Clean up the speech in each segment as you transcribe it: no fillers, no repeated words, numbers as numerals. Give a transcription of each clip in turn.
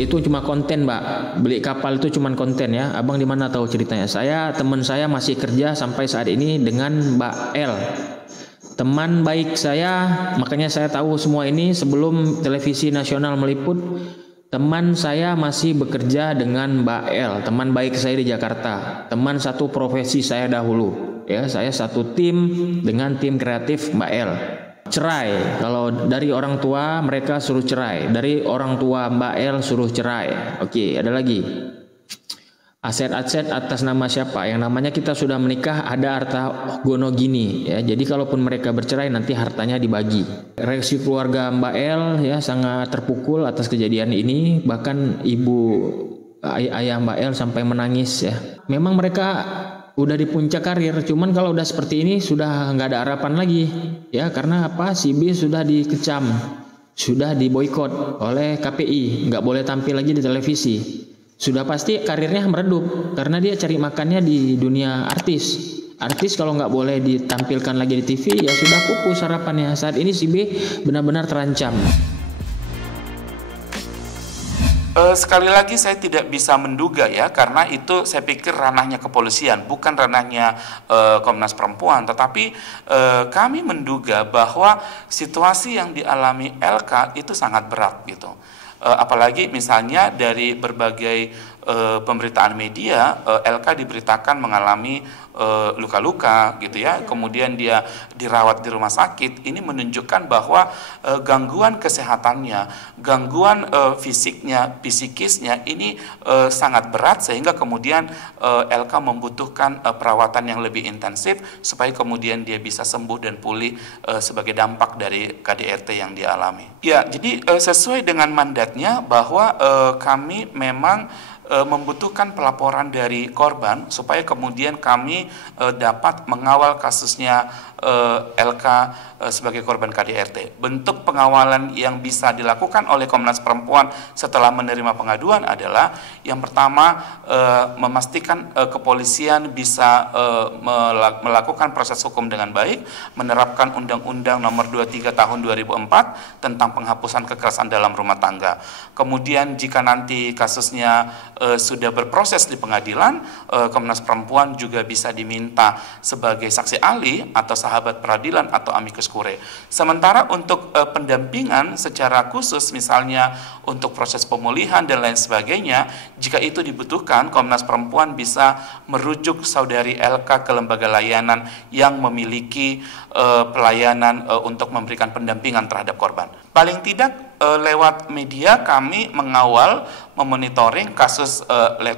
itu cuma konten, Mbak. Beli kapal itu cuma konten ya. Abang di mana tahu ceritanya? Teman saya masih kerja sampai saat ini dengan Mbak L. Teman baik saya, makanya saya tahu semua ini sebelum televisi nasional meliput. Teman saya masih bekerja dengan Mbak L, teman baik saya di Jakarta. Teman satu profesi saya dahulu. Ya, saya satu tim dengan tim kreatif Mbak L. Cerai, kalau dari orang tua mereka suruh cerai, dari orang tua Mbak L suruh cerai. Oke, ada lagi. Aset-aset atas nama siapa? Yang namanya kita sudah menikah ada harta gono gini ya. Jadi kalaupun mereka bercerai nanti hartanya dibagi. Reaksi keluarga Mbak L ya sangat terpukul atas kejadian ini. Bahkan ayah Mbak L sampai menangis ya. Memang mereka udah di puncak karir, cuman kalau udah seperti ini sudah nggak ada harapan lagi ya, karena apa? Si B sudah dikecam, sudah diboikot oleh KPI, nggak boleh tampil lagi di televisi. Sudah pasti karirnya meredup karena dia cari makannya di dunia artis. Artis kalau nggak boleh ditampilkan lagi di TV ya sudah pupus harapannya. Saat ini si B benar-benar terancam. Sekali lagi saya tidak bisa menduga ya, karena itu saya pikir ranahnya kepolisian, bukan ranahnya Komnas Perempuan. Tetapi kami menduga bahwa situasi yang dialami LK itu sangat berat gitu. Apalagi misalnya dari berbagai pemberitaan media, LK diberitakan mengalami luka-luka gitu ya, kemudian dia dirawat di rumah sakit. Ini menunjukkan bahwa gangguan kesehatannya, gangguan fisiknya, psikisnya ini sangat berat, sehingga kemudian LK membutuhkan perawatan yang lebih intensif supaya kemudian dia bisa sembuh dan pulih sebagai dampak dari KDRT yang dia alami. Ya, jadi sesuai dengan mandatnya bahwa kami memang membutuhkan pelaporan dari korban supaya kemudian kami dapat mengawal kasusnya LK sebagai korban KDRT. Bentuk pengawalan yang bisa dilakukan oleh Komnas Perempuan setelah menerima pengaduan adalah yang pertama, memastikan kepolisian bisa melakukan proses hukum dengan baik, menerapkan Undang-Undang Nomor 23 Tahun 2004 tentang penghapusan kekerasan dalam rumah tangga. Kemudian jika nanti kasusnya sudah berproses di pengadilan, Komnas Perempuan juga bisa diminta sebagai saksi ahli atau sahabat peradilan atau amicus curiae. Sementara untuk pendampingan secara khusus, misalnya untuk proses pemulihan dan lain sebagainya, jika itu dibutuhkan, Komnas Perempuan bisa merujuk saudari LK ke lembaga layanan yang memiliki pelayanan untuk memberikan pendampingan terhadap korban. Paling tidak lewat media kami mengawal, memonitoring kasus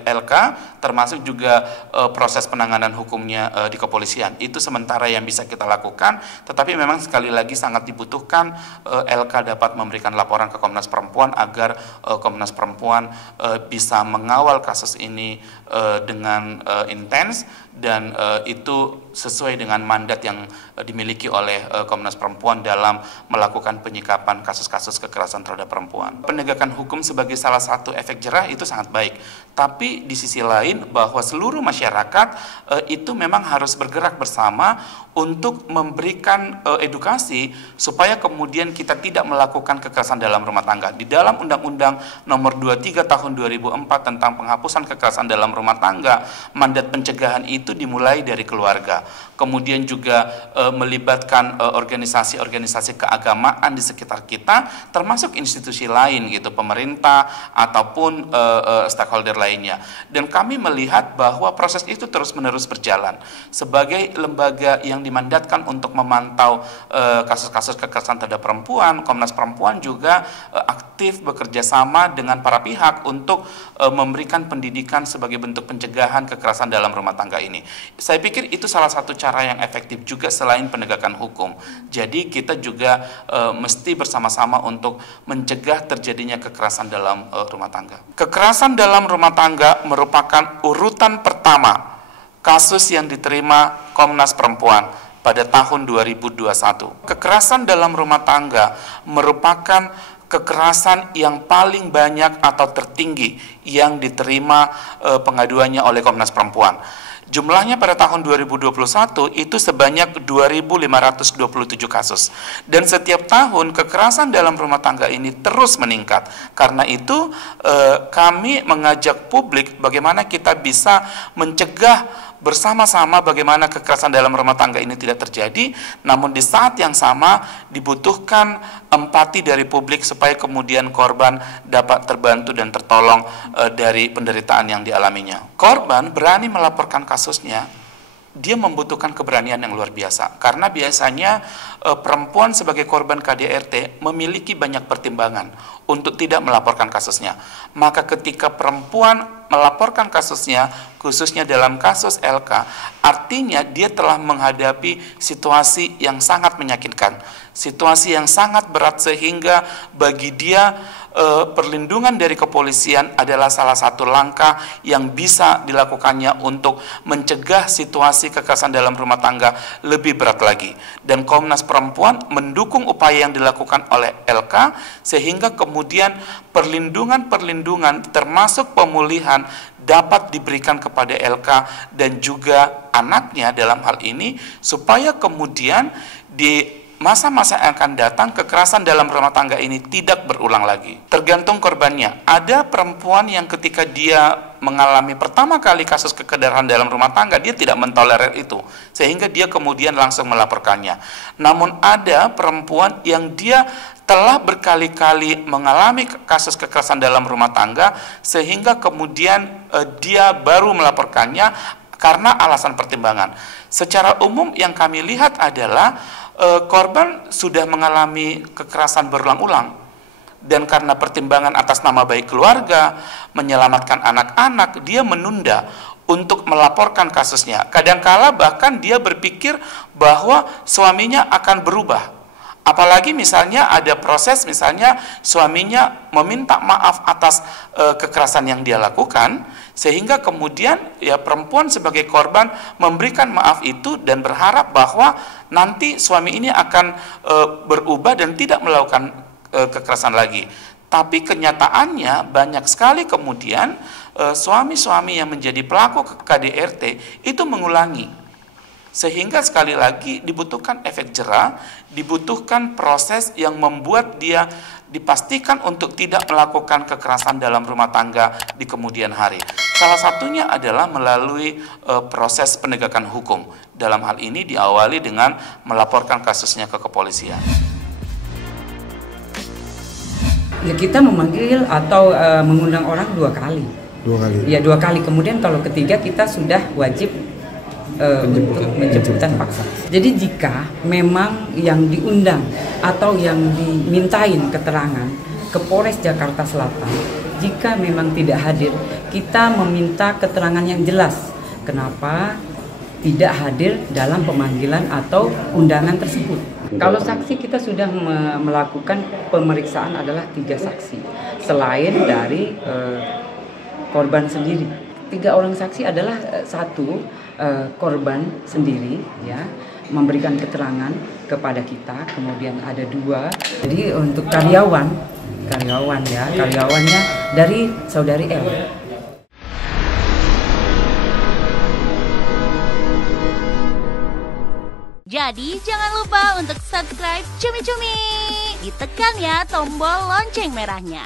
LK, termasuk juga proses penanganan hukumnya di kepolisian. Itu sementara yang bisa kita lakukan, tetapi memang sekali lagi sangat dibutuhkan LK dapat memberikan laporan ke Komnas Perempuan agar Komnas Perempuan bisa mengawal kasus ini dengan intens, dan itu sesuai dengan mandat yang dimiliki oleh Komnas Perempuan dalam melakukan penyikapan kasus-kasus kekerasan terhadap perempuan. Penegakan hukum sebagai salah satu efek jerah itu sangat baik, tapi di sisi lain bahwa seluruh masyarakat itu memang harus bergerak bersama untuk memberikan edukasi supaya kemudian kita tidak melakukan kekerasan dalam rumah tangga. Di dalam Undang-Undang Nomor 23 Tahun 2004 tentang penghapusan kekerasan dalam rumah tangga, mandat pencegahan itu dimulai dari keluarga. Kemudian juga melibatkan organisasi-organisasi keagamaan di sekitar kita, termasuk institusi lain gitu, pemerintah ataupun stakeholder lainnya. Dan kami melihat bahwa proses itu terus-menerus berjalan. Sebagai lembaga yang dimandatkan untuk memantau kasus-kasus kekerasan terhadap perempuan, Komnas Perempuan juga aktif bekerja sama dengan para pihak untuk memberikan pendidikan sebagai bentuk pencegahan kekerasan dalam rumah tangga ini. Saya pikir itu salah satu cara yang efektif juga selain penegakan hukum. Jadi kita juga mesti bersama-sama untuk mencegah terjadinya kekerasan dalam rumah tangga. Kekerasan dalam rumah tangga merupakan urutan pertama kasus yang diterima Komnas Perempuan pada tahun 2021. Kekerasan dalam rumah tangga merupakan kekerasan yang paling banyak atau tertinggi yang diterima pengaduannya oleh Komnas Perempuan. Jumlahnya pada tahun 2021 itu sebanyak 2.527 kasus. Dan setiap tahun kekerasan dalam rumah tangga ini terus meningkat. Karena itu kami mengajak publik bagaimana kita bisa mencegah bersama-sama bagaimana kekerasan dalam rumah tangga ini tidak terjadi, namun di saat yang sama dibutuhkan empati dari publik supaya kemudian korban dapat terbantu dan tertolong dari penderitaan yang dialaminya. Korban berani melaporkan kasusnya, dia membutuhkan keberanian yang luar biasa, karena biasanya perempuan sebagai korban KDRT memiliki banyak pertimbangan untuk tidak melaporkan kasusnya. Maka ketika perempuan melaporkan kasusnya, khususnya dalam kasus LK, artinya dia telah menghadapi situasi yang sangat menyakitkan, situasi yang sangat berat, sehingga bagi dia perlindungan dari kepolisian adalah salah satu langkah yang bisa dilakukannya untuk mencegah situasi kekerasan dalam rumah tangga lebih berat lagi. Dan Komnas Perempuan mendukung upaya yang dilakukan oleh LK, sehingga kemudian perlindungan termasuk pemulihan dapat diberikan kepada LK dan juga anaknya dalam hal ini, supaya kemudian di masa-masa yang akan datang kekerasan dalam rumah tangga ini tidak berulang lagi. Tergantung korbannya. Ada perempuan yang ketika dia mengalami pertama kali kasus kekerasan dalam rumah tangga, dia tidak mentolerir itu, sehingga dia kemudian langsung melaporkannya. Namun ada perempuan yang dia telah berkali-kali mengalami kasus kekerasan dalam rumah tangga, sehingga kemudian dia baru melaporkannya karena alasan pertimbangan. Secara umum yang kami lihat adalah korban sudah mengalami kekerasan berulang-ulang, dan karena pertimbangan atas nama baik keluarga, menyelamatkan anak-anak, dia menunda untuk melaporkan kasusnya. Kadangkala bahkan dia berpikir bahwa suaminya akan berubah. Apalagi misalnya ada proses, misalnya suaminya meminta maaf atas kekerasan yang dia lakukan, sehingga kemudian ya perempuan sebagai korban memberikan maaf itu dan berharap bahwa nanti suami ini akan berubah dan tidak melakukan kekerasan lagi. Tapi kenyataannya banyak sekali kemudian suami-suami yang menjadi pelaku KDRT itu mengulangi. Sehingga sekali lagi dibutuhkan efek jera, dibutuhkan proses yang membuat dia dipastikan untuk tidak melakukan kekerasan dalam rumah tangga di kemudian hari. Salah satunya adalah melalui proses penegakan hukum. Dalam hal ini diawali dengan melaporkan kasusnya ke kepolisian. Ya, kita memanggil atau mengundang orang 2 kali. 2 kali? Ya, 2 kali. Kemudian kalau ketiga kita sudah wajib untuk menjemputan paksa. Jadi jika memang yang diundang atau yang dimintain keterangan ke Polres Jakarta Selatan, jika memang tidak hadir, kita meminta keterangan yang jelas kenapa tidak hadir dalam pemanggilan atau undangan tersebut. Kalau saksi, kita sudah melakukan pemeriksaan adalah 3 saksi selain dari korban sendiri. 3 orang saksi adalah 1 korban sendiri, ya, memberikan keterangan kepada kita. Kemudian ada 2. Jadi untuk karyawannya dari saudari L. Jadi jangan lupa untuk subscribe Cumi Cumi. Ditekan ya tombol lonceng merahnya.